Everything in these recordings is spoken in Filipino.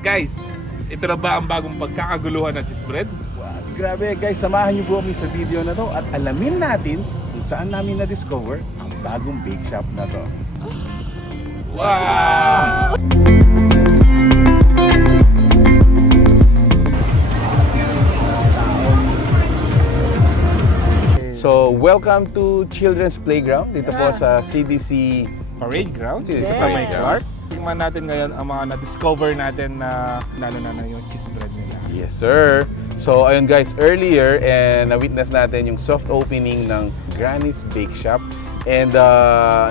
Guys, ito na ba ang bagong pagkakaguluhan ng cheesebread? Wow, grabe guys, samahan niyo po kami sa video na to at alamin natin kung saan namin na-discover ang bagong bake shop na to. Wow! So, welcome to Children's Playground dito po sa CDC Parade ground? CDC Sa may Parade. Tingnan natin ngayon ang mga na-discover natin na yung cheesebread nila. Yes, sir. So, ayun guys, earlier na-witness natin yung soft opening ng Granny's Bake Shop. And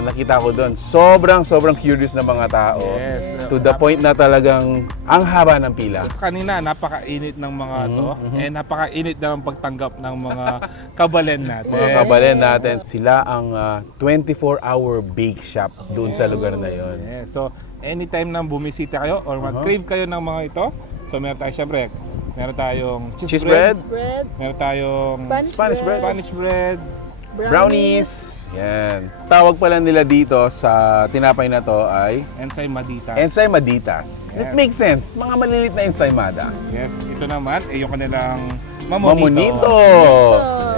nakita ko doon, sobrang curious na mga tao. Yes. To the point na talagang ang haba ng pila. Kanina, napakainit ng mga to. And napakainit na ang pagtanggap ng mga kabalen natin. Mga kabalen natin, sila ang 24-hour bake shop doon sa lugar na yon. Yes. So, anytime nang bumisita kayo or mag-crave kayo ng mga ito, so meron tayo syempre, meron tayong cheesebread, meron tayong Spanish bread, Brownies. Yan. Tawag pala nila dito sa tinapay na to ay Ensaymaditas. Yes. It makes sense. Mga malilit na ensaymada. Yes, ito naman ay yung kanilang Mamonito.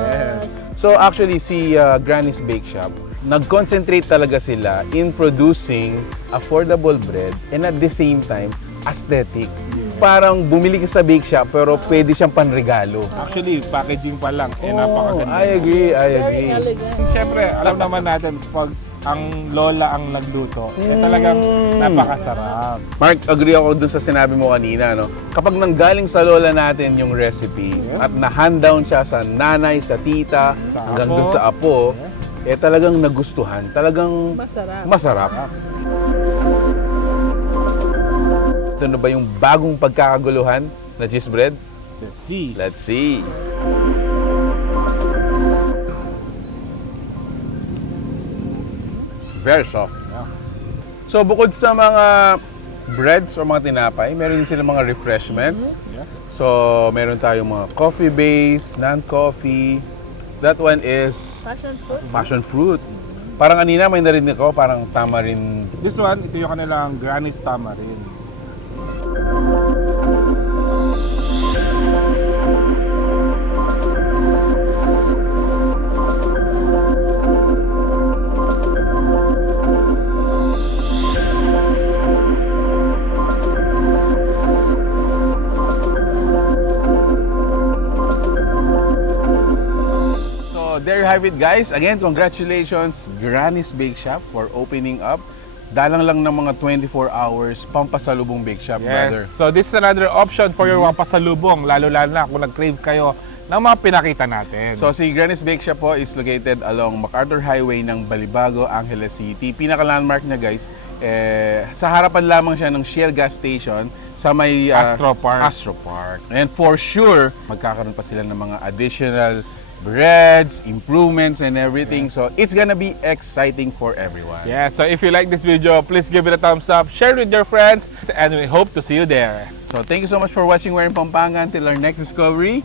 Yes. So actually si Granny's Bake Shop, nag-concentrate talaga sila in producing affordable bread and at the same time aesthetic. Parang bumili ka sa bake shop pero pwede siyang panregalo. Actually, packaging pa lang napakaganda. I agree. Siyempre, alam naman natin pag ang lola ang nagluto, talagang napakasarap. Mark, agree ako dun sa sinabi mo kanina, no? Kapag nanggaling sa lola natin yung recipe at na-hand down siya sa nanay, sa tita, hanggang dun sa apo, talagang nagustuhan, talagang masarap. Ito na ba yung bagong pagkakaguluhan na cheesebread? Let's see. Very soft. So bukod sa mga breads o mga tinapay, meron din sila mga refreshments. Yes. So meron tayong mga coffee base, non-coffee. That one is passion fruit. Parang kanina may narinig ko, parang tamarind. This one, ito yung kanilang Granny's tamarind. There you have it guys. Again, congratulations Granny's Bake Shop for opening up. Dalang lang ng mga 24 hours pampasalubong bake shop, brother. So this is another option for your mga pasalubong, lalo-lalo na kung nag-crave kayo ng mga pinakita natin. So si Granny's Bake Shop po is located along McArthur Highway ng Balibago, Angeles City. Pinaka-landmark niya guys, sa harapan lamang siya ng Shell gas station sa may Astro Park. And for sure, magkakaroon pa sila ng mga additional breads, improvements, and everything. So it's gonna be exciting for everyone. Yeah, so if you like this video, please give it a thumbs up, share it with your friends, and we hope to see you there. So thank you so much for watching We're in Pampanga. Until our next discovery.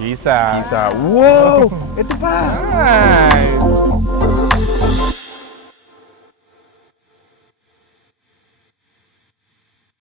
Peace out. Peace out. Wow! Ito pa! Nice!